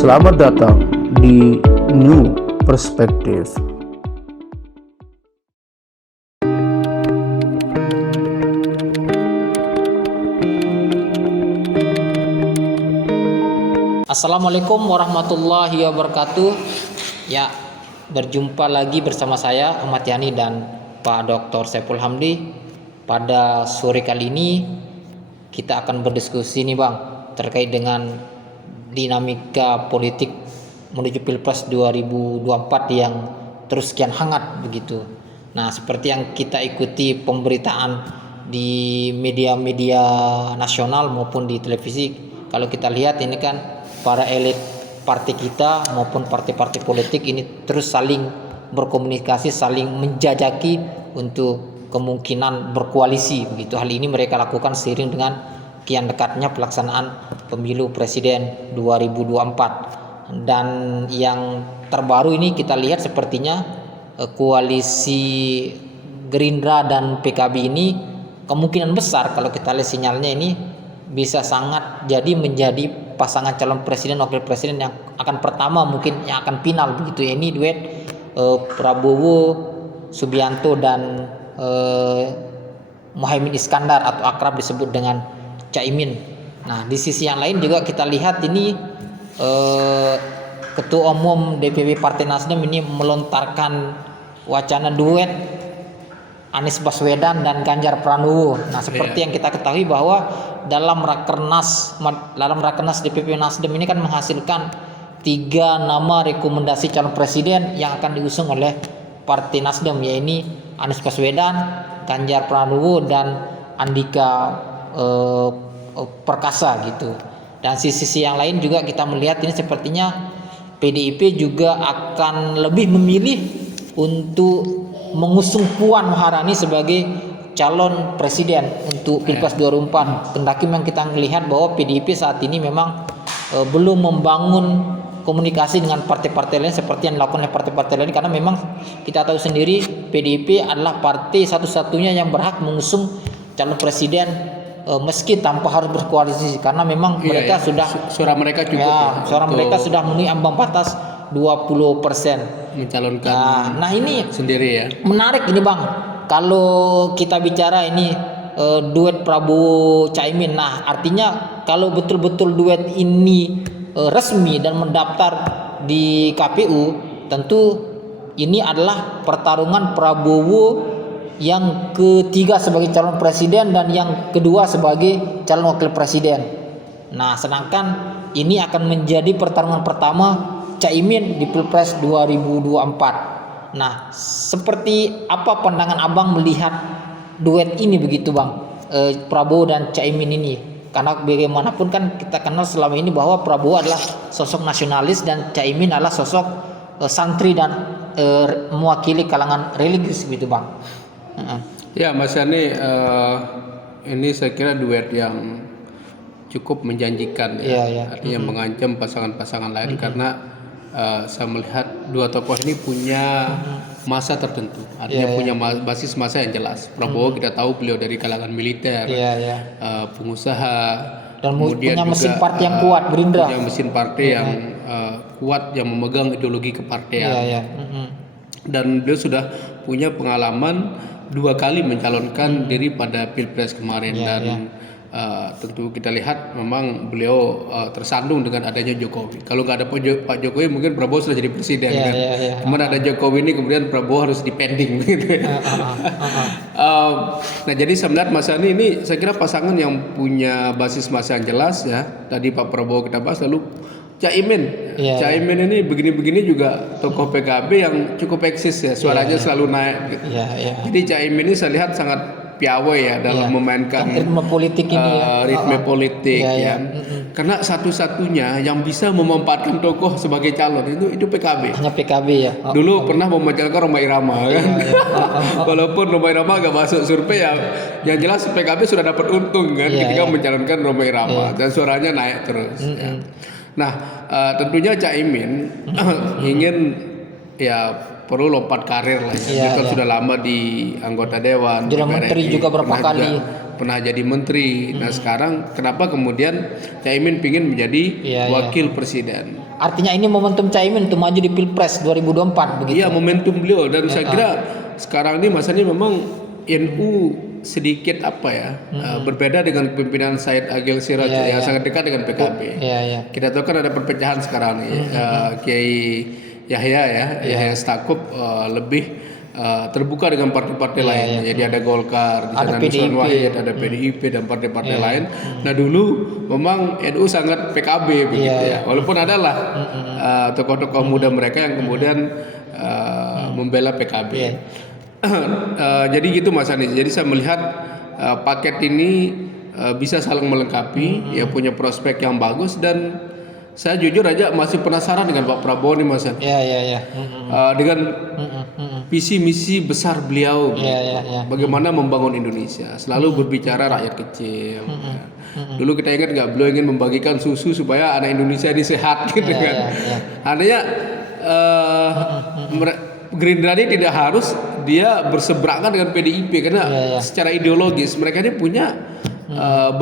Selamat datang di New Perspective. Assalamualaikum warahmatullahi wabarakatuh. Ya, berjumpa lagi bersama saya Ahmad Yani dan Pak Dr. Saiful Hamdi. Pada sore kali ini kita akan berdiskusi nih Bang, terkait dengan dinamika politik menuju Pilpres 2024 yang terus kian hangat begitu. Nah, seperti yang kita ikuti pemberitaan di media-media nasional maupun di televisi, kalau kita lihat ini kan para elit partai kita maupun partai-partai politik ini terus saling berkomunikasi, saling menjajaki untuk kemungkinan berkoalisi begitu. Hal ini mereka lakukan seiring dengan kian dekatnya pelaksanaan pemilu presiden 2024. Dan yang terbaru ini kita lihat sepertinya koalisi Gerindra dan PKB ini kemungkinan besar kalau kita lihat sinyalnya ini bisa sangat jadi menjadi pasangan calon presiden wakil presiden yang akan pertama, mungkin yang akan final begitu ya. Ini duet Prabowo Subianto dan Muhaimin Iskandar atau akrab disebut dengan Caimin. Nah, di sisi yang lain juga kita lihat ini Ketua Umum DPP Partai Nasdem ini melontarkan wacana duet Anies Baswedan dan Ganjar Pranowo. Nah, seperti yang kita ketahui bahwa dalam rakernas DPP Nasdem ini kan menghasilkan 3 nama rekomendasi calon presiden yang akan diusung oleh Partai Nasdem, yaitu Anies Baswedan, Ganjar Pranowo dan Andika Perkasa gitu. Dan sisi yang lain juga kita melihat ini sepertinya PDIP juga akan lebih memilih untuk mengusung Puan Maharani sebagai calon presiden untuk Pilpres 2024. Kendaki memang kita melihat bahwa PDIP saat ini memang belum membangun komunikasi dengan partai-partai lain seperti yang dilakukan oleh partai-partai lain, karena memang kita tahu sendiri PDIP adalah partai satu-satunya yang berhak mengusung calon presiden meski tanpa harus berkoalisi, karena memang mereka sudah suara mereka cukup suara mereka sudah memenuhi ambang batas 20% mencalonkan. Nah, ini sendiri ya. Menarik ini Bang. Kalau kita bicara ini duet Prabowo Caimin. Nah, artinya kalau betul-betul duet ini resmi dan mendaftar di KPU, tentu ini adalah pertarungan Prabowo yang ketiga sebagai calon presiden dan yang kedua sebagai calon wakil presiden. Nah, sedangkan ini akan menjadi pertarungan pertama Caimin di Pilpres 2024. Nah, seperti apa pandangan Abang melihat duet ini begitu Bang, Prabowo dan Caimin ini? Karena bagaimanapun kan kita kenal selama ini bahwa Prabowo adalah sosok nasionalis dan Caimin adalah sosok santri dan mewakili kalangan religius gitu Bang. Ya Mas Yani, ini saya kira duet yang cukup menjanjikan ya. Artinya mengancam pasangan-pasangan lain karena saya melihat dua tokoh ini punya masa tertentu, artinya punya basis masa yang jelas. Prabowo kita tahu beliau dari kalangan militer, pengusaha, dan punya mesin partai yang kuat, Gerindra. Punya mesin partai yang kuat, yang memegang ideologi kepartean. Dan beliau sudah punya pengalaman 2 kali mencalonkan diri pada Pilpres kemarin. Tentu kita lihat memang beliau tersandung dengan adanya Jokowi. Kalau nggak ada Pak Jokowi mungkin Prabowo sudah jadi presiden kan. Kemudian ada Jokowi ini, kemudian Prabowo harus dipending gitu ya. Nah, jadi sebenarnya Mas Yani ini saya kira pasangan yang punya basis masa yang jelas ya. Tadi Pak Prabowo kita bahas, lalu Caimin. Caimin ini begini-begini juga tokoh PKB yang cukup eksis ya, suaranya selalu naik gitu. Jadi Caimin ini saya lihat sangat piawai ya dalam memainkan ritme politik ini politik ya. Karena satu-satunya yang bisa memanfaatkan tokoh sebagai calon itu PKB. Hanya PKB ya. Dulu pernah memencalonkan Rhoma Irama kan. Walaupun Rhoma Irama gak masuk survei ya, yang jelas PKB sudah dapat untung kan ketika mencalonkan Rhoma Irama dan suaranya naik terus. Nah, tentunya Caimin ingin ya perlu lompat karir lah ya. Dia kan sudah lama di anggota dewan, jadi menteri juga berapa kali. pernah jadi menteri. Nah sekarang kenapa kemudian Caimin pingin menjadi wakil presiden? Artinya ini momentum Caimin untuk maju di Pilpres 2024 begitu. Iya, momentum beliau, dan saya kira sekarang ini masanya memang NU sedikit berbeda dengan pimpinan Said Agil Siraj yang sangat dekat dengan PKB. Kita tahu kan ada perpecahan sekarang nih. Kiai Yahya Stakuf lebih terbuka dengan partai-partai lain. Jadi ada Golkar, ada Nusron PDIP. Wahid, ada PDIP dan partai-partai lain. Nah dulu memang NU sangat PKB begitu ya. Walaupun adalah tokoh-tokoh muda mereka yang kemudian membela PKB. Jadi gitu Mas Anies. Jadi saya melihat paket ini bisa saling melengkapi, ya punya prospek yang bagus, dan saya jujur aja masih penasaran dengan Pak Prabowo nih Mas Anies. Dengan visi misi besar beliau, bagaimana membangun Indonesia, selalu berbicara rakyat kecil. Dulu kita ingat nggak, beliau ingin membagikan susu supaya anak Indonesia ini sehat gitu kan. Artinya Gerindra ini tidak harus dia berseberangan dengan PDIP karena secara ideologis mereka ini punya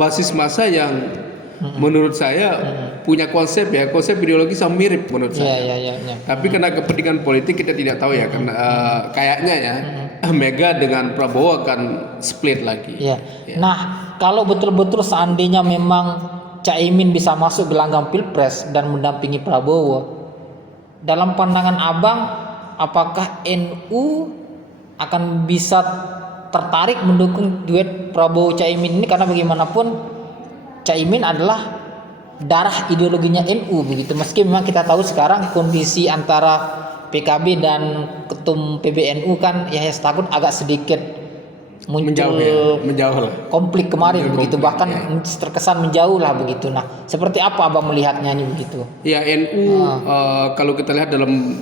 basis massa yang menurut saya punya konsep ideologis yang mirip menurut saya. Tapi karena kepentingan politik kita tidak tahu ya, karena kayaknya ya Mega dengan Prabowo akan split lagi. Nah, kalau betul-betul seandainya memang Caimin bisa masuk gelanggang Pilpres dan mendampingi Prabowo, dalam pandangan Abang, apakah NU akan bisa tertarik mendukung duet Prabowo Caimin ini? Karena bagaimanapun Caimin adalah darah ideologinya NU begitu. Meski memang kita tahu sekarang kondisi antara PKB dan ketum PBNU kan Yahya Stakuf agak sedikit muncul menjauh lah. Konflik kemarin begitu, bahkan terkesan menjauh lah begitu. Nah, seperti apa Abang melihatnya ini begitu? Ya NU kalau kita lihat dalam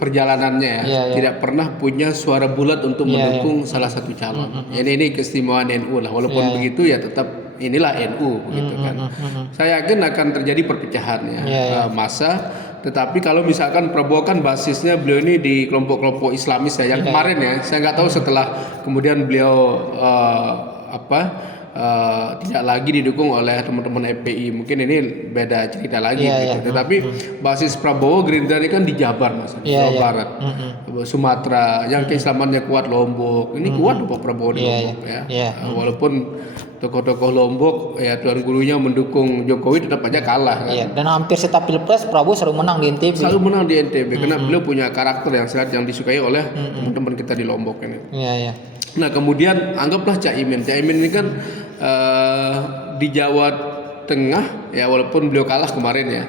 perjalanannya tidak pernah punya suara bulat untuk mendukung salah satu calon. Ini keistimewaan NU lah. Walaupun begitu ya tetap inilah NU begitu kan. Saya yakin akan terjadi perpecahan massa. Tetapi kalau misalkan Prabowo kan basisnya beliau ini di kelompok-kelompok Islamis yang kemarin ya, saya nggak tahu setelah kemudian beliau tidak lagi didukung oleh teman-teman FPI, mungkin ini beda cerita lagi gitu. Tetapi basis Prabowo Gerindra ini kan di Jabar Mas, Jawa Barat, Sumatera, yang keislamannya kuat, Lombok. Ini kuat Pak Prabowo di Lombok ya. Walaupun tokoh-tokoh Lombok ya tuan gurunya mendukung Jokowi, tetap aja kalah kan. Dan hampir setiap Pilpres Prabowo selalu menang di NTB. Karena beliau punya karakter yang sangat yang disukai oleh teman-teman kita di Lombok ini. Nah kemudian anggaplah Caimin ini kan di Jawa Tengah ya, walaupun beliau kalah kemarin ya,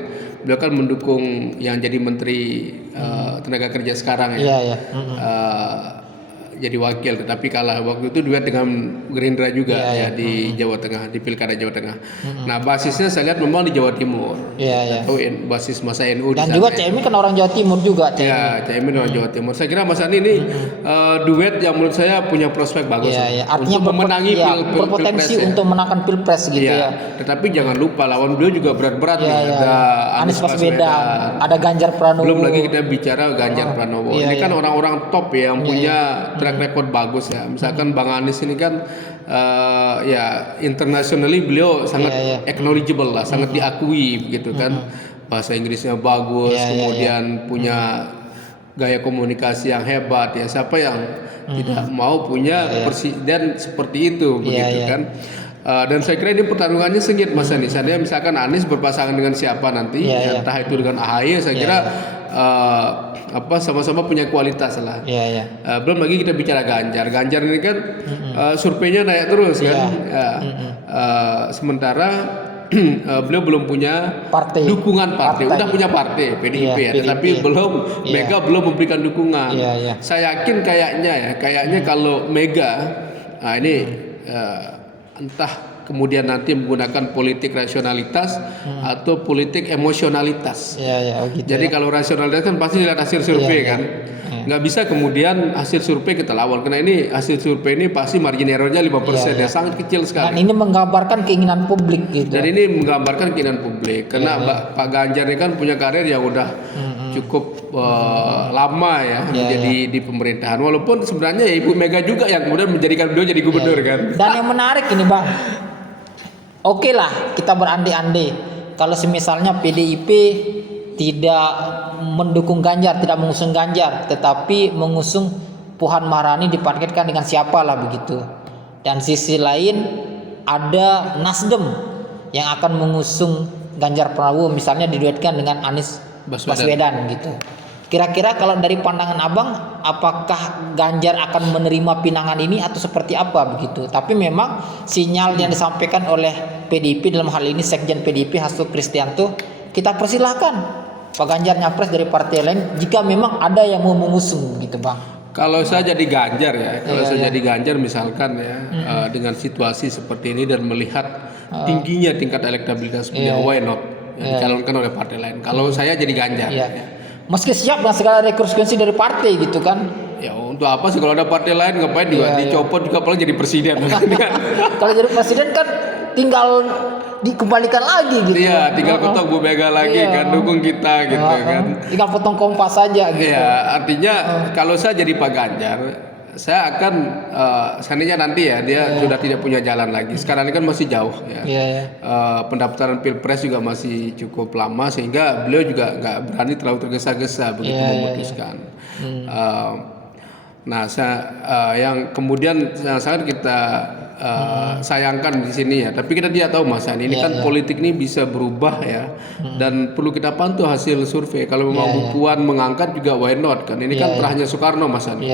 beliau kan mendukung yang jadi Menteri Tenaga Kerja sekarang ya. Jadi wakil, tetapi kalah waktu itu duet dengan Gerindra juga di Jawa Tengah, di Pilkada Jawa Tengah. Nah basisnya saya lihat memang di Jawa Timur. Atau basis masa NU dan di juga sana, Caimin kan orang Jawa Timur juga. Caimin orang Jawa Timur. Saya kira Mas Andi ini duet yang menurut saya punya prospek bagus artinya untuk memenangi berpotensi untuk menangkan Pilpres gitu ya. Tetapi jangan lupa lawan beliau juga berat-berat nih. Ada Anies Baswedan, ada Ganjar Pranowo. Belum lagi kita bicara Ganjar Pranowo. Ini kan orang-orang top ya yang punya track record bagus ya. Misalkan Bang Anies ini kan internationally beliau sangat acknowledgeable lah, sangat diakui begitu kan. Bahasa Inggrisnya bagus, kemudian punya gaya komunikasi yang hebat ya. Siapa yang tidak mau punya presiden seperti itu begitu kan. Dan saya kira ini pertarungannya sengit Mas Anies. Seandainya misalkan Anies berpasangan dengan siapa nanti, entah itu dengan AHY, saya kira sama-sama punya kualitas lah. Belum lagi kita bicara Ganjar ini kan surveinya naik terus kan. Sementara beliau belum punya dukungan partai. Udah punya partai PDIP ya, tetapi belum Mega belum memberikan dukungan. Saya yakin kayaknya kalau Mega ini entah kemudian nanti menggunakan politik rasionalitas atau politik emosionalitas. Gitu. Jadi kalau rasionalitas kan pasti lihat hasil survei kan. Nggak bisa kemudian hasil survei kita lawan, karena ini hasil survei ini pasti margin errornya 5% ya, sangat kecil sekali. Dan ini menggambarkan keinginan publik gitu. Dan ini menggambarkan keinginan publik, karena Pak Ganjar ini kan punya karir yang udah cukup lama ya menjadi di pemerintahan. Walaupun sebenarnya ya Ibu Mega juga yang kemudian menjadikan beliau jadi gubernur kan. Dan yang menarik ini Bang, oke lah kita berandai-andai kalau semisalnya PDIP tidak mendukung Ganjar, tidak mengusung Ganjar, tetapi mengusung Puan Maharani dipaketkan dengan siapa lah begitu. Dan sisi lain ada Nasdem yang akan mengusung Ganjar Pranowo, misalnya diduetkan dengan Anies Baswedan gitu. Kira-kira kalau dari pandangan Abang, apakah Ganjar akan menerima pinangan ini atau seperti apa begitu? Tapi memang sinyal yang disampaikan oleh PDIP dalam hal ini Sekjen PDIP Hasto Kristianto, kita persilahkan Pak Ganjar nyapres dari partai lain jika memang ada yang mau mengusung gitu Bang. Kalau saya jadi Ganjar ya, kalau saya jadi Ganjar misalkan ya, dengan situasi seperti ini dan melihat tingginya tingkat elektabilitas beliau, why not dicalonkan oleh partai lain. Kalau saya jadi Ganjar. Meski siap dengan segala konsekuensi dari partai gitu kan. Ya untuk apa sih kalau ada partai lain, ngapain juga dicopot juga apalagi jadi presiden. Kalau jadi presiden kan tinggal dikembalikan lagi gitu. Iya, tinggal ketok Bu Mega lagi kan, dukung kita gitu kan. Tinggal potong kompas saja gitu. Iya, artinya kalau saya jadi Pak Ganjar, saya akan seandainya nanti ya dia sudah tidak punya jalan lagi. Sekarang ini kan masih jauh ya. Pendaftaran Pilpres juga masih cukup lama sehingga beliau juga nggak berani terlalu tergesa-gesa begitu memutuskan. Nah, yang kemudian sangat kita sayangkan di sini ya, tapi kita tidak tahu Mas ini kan politik ini bisa berubah ya, dan perlu kita pantau hasil survei. Kalau memang Bu Puan mengangkat juga why not kan, ini kan terahnya Soekarno Mas Ani.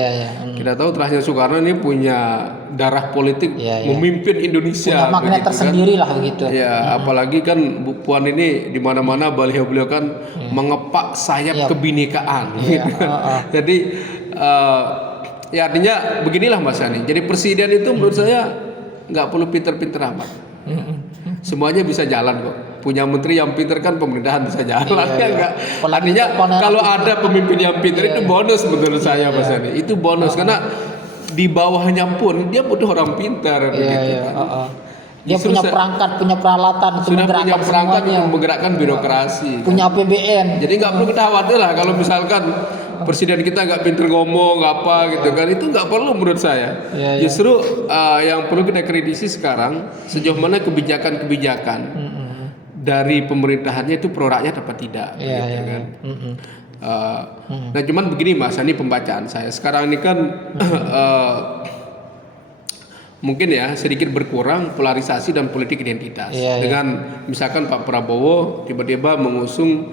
Kita tahu terahnya Soekarno ini punya darah politik memimpin Indonesia. Punya magnet tersendiri lah begitu. Ya, apalagi kan Bu Puan ini di mana-mana beliau kan mengepak sayap kebinekaan. Gitu kan. Jadi ya artinya beginilah Mas Ani. Jadi presiden itu menurut saya nggak perlu pinter-pinter amat. Semuanya bisa jalan kok. Punya menteri yang pinter kan pemerintahan bisa jalan. Enggak. Artinya kalau ada pemimpin yang pinter itu bonus menurut saya Mas Ani. Itu bonus karena di bawahnya pun dia butuh orang pintar begitu kan. Dia punya perangkat, punya peralatan untuk menggerakkan perangkat untuk menggerakkan birokrasi. Punya APBN. Jadi nggak perlu kita khawatir lah kalau misalkan presiden kita nggak pinter ngomong apa gitu kan, itu nggak perlu menurut saya. Justru yang perlu kita kritisi sekarang sejauh mana kebijakan-kebijakan dari pemerintahannya itu pro rakyat apa tidak, gitu kan. Nah cuman begini Mas, ini pembacaan saya sekarang ini kan mungkin ya sedikit berkurang polarisasi dan politik identitas dengan misalkan Pak Prabowo tiba-tiba mengusung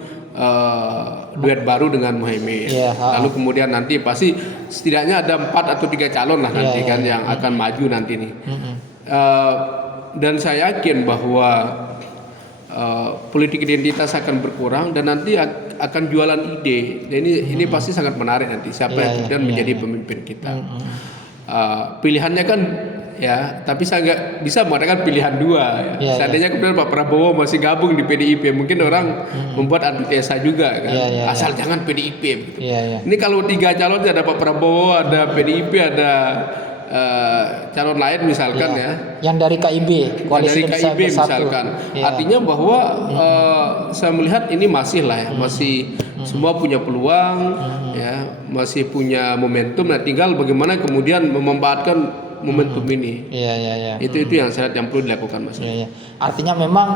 duet baru dengan Muhaimin. Lalu kemudian nanti pasti setidaknya ada 4 atau 3 calon lah nanti kan yang akan maju nanti nih. Dan saya yakin bahwa politik identitas akan berkurang dan nanti akan jualan ide. Dan ini pasti sangat menarik nanti siapa yang kemudian menjadi pemimpin kita. Pilihannya kan ya, tapi saya nggak bisa mengatakan pilihan 2 ya. Seandainya kemudian Pak Prabowo masih gabung di PDIP, mungkin orang membuat antitesa juga kan, asal jangan PDIP gitu. Ini kalau 3 calon ada Pak Prabowo, ada PDIP, ada calon lain misalkan ya, yang dari KIB, koalisi dari KIB misalkan, artinya bahwa saya melihat ini masih lah ya, masih semua punya peluang ya, masih punya momentum. Nah tinggal bagaimana kemudian memanfaatkan momentum ini. Itu yang saya lihat yang perlu dilakukan Mas. Artinya memang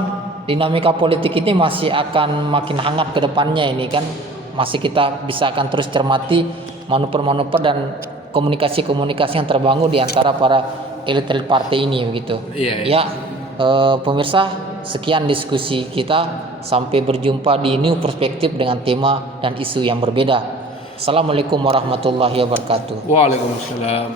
dinamika politik ini masih akan makin hangat ke depannya ini kan, masih kita bisa akan terus cermati manuver-manuver dan komunikasi-komunikasi yang terbangun di antara para elit-elit partai ini begitu. Pemirsa, sekian diskusi kita, sampai berjumpa di New Perspektif dengan tema dan isu yang berbeda. Assalamualaikum warahmatullahi wabarakatuh. Waalaikumsalam.